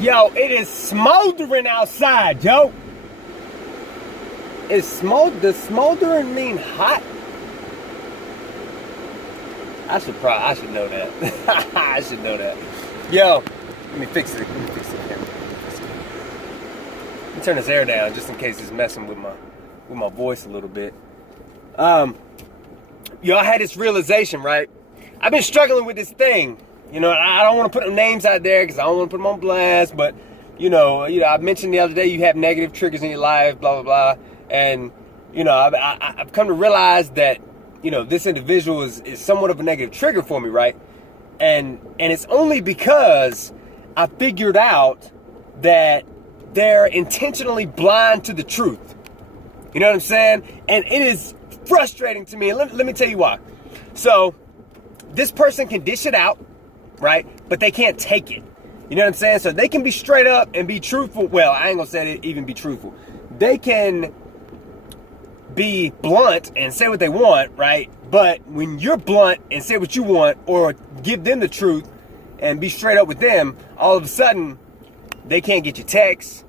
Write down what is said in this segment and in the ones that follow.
Yo, it is smoldering outside, yo. Does smoldering mean hot? I should know that. I should know that. Yo, let me fix it. Let me turn this air down just in case it's messing with my voice a little bit. Yo, I had this realization, right? I've been struggling with this thing. You know, I don't want to put them names out there because I don't want to put them on blast. But you know, I mentioned the other day you have negative triggers in your life, blah blah blah, and you know, I've come to realize that you know this individual is somewhat of a negative trigger for me, right? And it's only because I figured out that they're intentionally blind to the truth. You know what I'm saying? And it is frustrating to me. Let me tell you why. So this person can dish it out, right? But they can't take it. You know what I'm saying? So they can be straight up and be truthful. Well, I ain't gonna say it even be truthful. They can be blunt and say what they want, right? But when you're blunt and say what you want or give them the truth and be straight up with them, all of a sudden they can't get your text.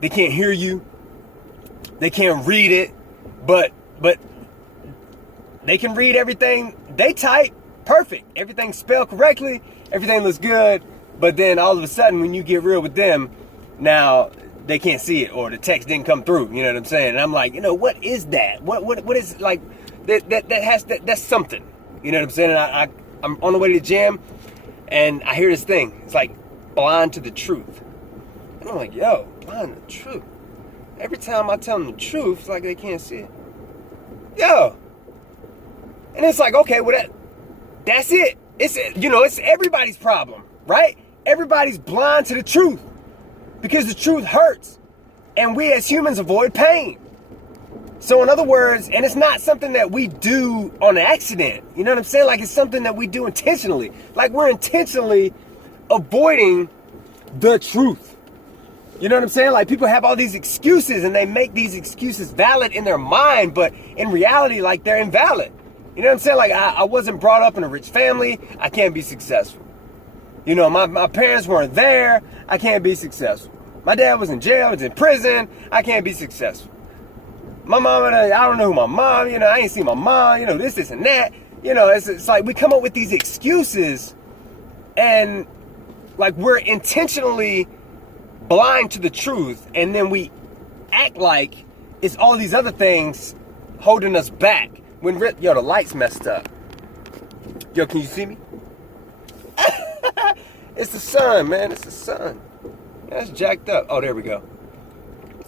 They can't hear you. They can't read it. But they can read everything they type. Perfect. Everything's spelled correctly. Everything looks good. But then all of a sudden when you get real with them, now they can't see it or the text didn't come through. You know what I'm saying? And I'm like, you know, what is that? What is like that's something. You know what I'm saying? And I'm on the way to the gym and I hear this thing. It's like blind to the truth. And I'm like, yo, blind to the truth. Every time I tell them the truth, it's like they can't see it. Yo. And it's like, okay, well that's it. It's everybody's problem, right? Everybody's blind to the truth because the truth hurts. And we as humans avoid pain. So in other words, and it's not something that we do on accident. You know what I'm saying? Like it's something that we do intentionally. Like we're intentionally avoiding the truth. You know what I'm saying? Like people have all these excuses and they make these excuses valid in their mind, but in reality, like they're invalid. You know what I'm saying? Like I wasn't brought up in a rich family. I can't be successful. You know, my parents weren't there. I can't be successful. My dad was in jail, was in prison. I can't be successful. My mom, I don't know who my mom, you know, I ain't seen my mom, you know, this and that. You know, it's like we come up with these excuses and like we're intentionally blind to the truth. And then we act like it's all these other things holding us back. When, yo, the light's messed up. Yo, can you see me? It's the sun, man. It's the sun. That's jacked up. Oh, there we go.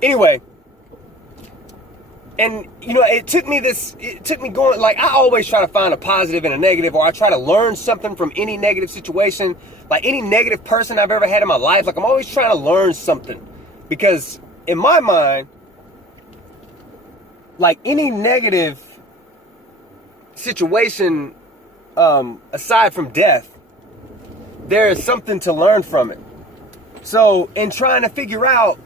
Anyway. And, you know, it took me going, like, I always try to find a positive and a negative, or I try to learn something from any negative situation. Like, any negative person I've ever had in my life, like, I'm always trying to learn something. Because, in my mind, like, any negative situation, aside from death, there is something to learn from it. So, in trying to figure out,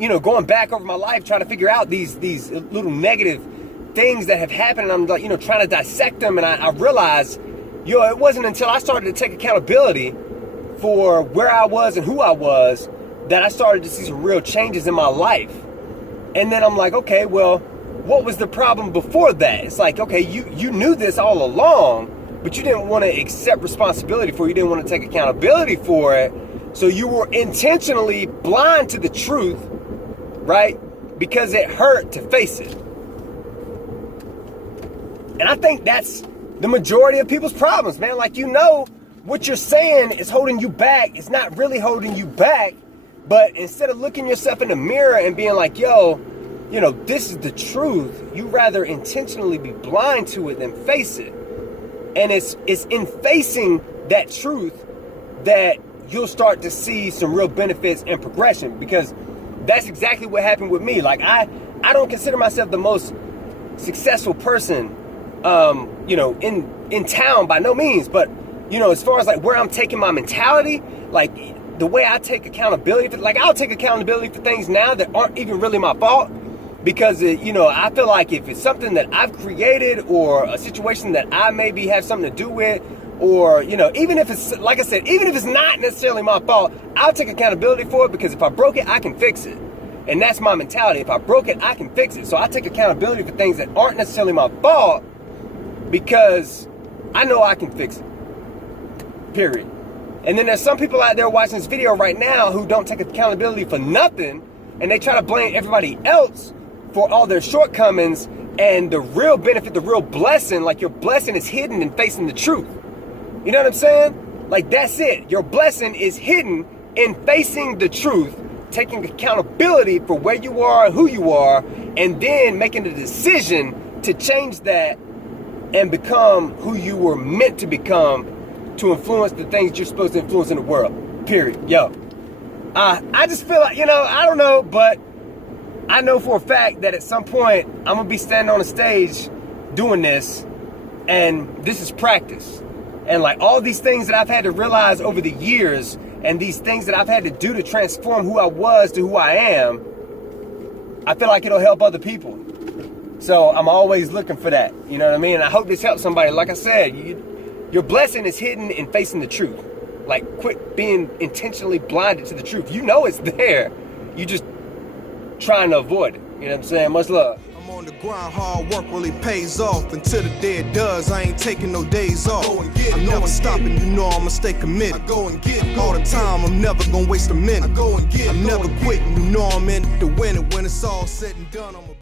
you know, going back over my life, trying to figure out these little negative things that have happened, and I'm like, you know, trying to dissect them, and I realized, yo, it wasn't until I started to take accountability for where I was and who I was that I started to see some real changes in my life. And then I'm like, okay, well, what was the problem before that? It's like, okay, you knew this all along, but you didn't want to accept responsibility for it. You didn't want to take accountability for it. So you were intentionally blind to the truth, right? Because it hurt to face it. And I think that's the majority of people's problems, man. Like, you know, what you're saying is holding you back. It's not really holding you back. But instead of looking yourself in the mirror and being like, yo, you know, this is the truth, you rather intentionally be blind to it than face it. And it's in facing that truth that you'll start to see some real benefits and progression, because that's exactly what happened with me. Like, I don't consider myself the most successful person, you know, in town by no means. But, you know, as far as like where I'm taking my mentality, like the way I take accountability for, like, I'll take accountability for things now that aren't even really my fault. Because, you know, I feel like if it's something that I've created or a situation that I maybe have something to do with, or, you know, even if it's, like I said, even if it's not necessarily my fault, I'll take accountability for it, because if I broke it, I can fix it. And that's my mentality. If I broke it, I can fix it. So I take accountability for things that aren't necessarily my fault, because I know I can fix it. Period. And then there's some people out there watching this video right now who don't take accountability for nothing, and they try to blame everybody else for all their shortcomings, and the real benefit, the real blessing, like your blessing is hidden in facing the truth. You know what I'm saying? Like, that's it. Your blessing is hidden in facing the truth, taking accountability for where you are and who you are, and then making the decision to change that and become who you were meant to become, to influence the things you're supposed to influence in the world. Period. Yo. I just feel like, you know, I don't know, but I know for a fact that at some point I'm gonna be standing on a stage doing this, and this is practice. And like all these things that I've had to realize over the years, and these things that I've had to do to transform who I was to who I am, I feel like it'll help other people. So I'm always looking for that. You know what I mean? I hope this helps somebody. Like I said, your blessing is hidden in facing the truth. Like, quit being intentionally blinded to the truth. You know it's there. You just trying to avoid it. You know what I'm saying? Much love. I'm on the grind, hard work really pays off. Until the day it does, I ain't taking no days off. I'm never stopping, you know I'ma stay committed. I go and get it all the time, I'm never gonna waste a minute. I go and get it. I'm never quitting, you know I'm in it to win it. When it's all said and done, I'm